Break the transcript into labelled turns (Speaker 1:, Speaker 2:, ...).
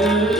Speaker 1: Hallelujah.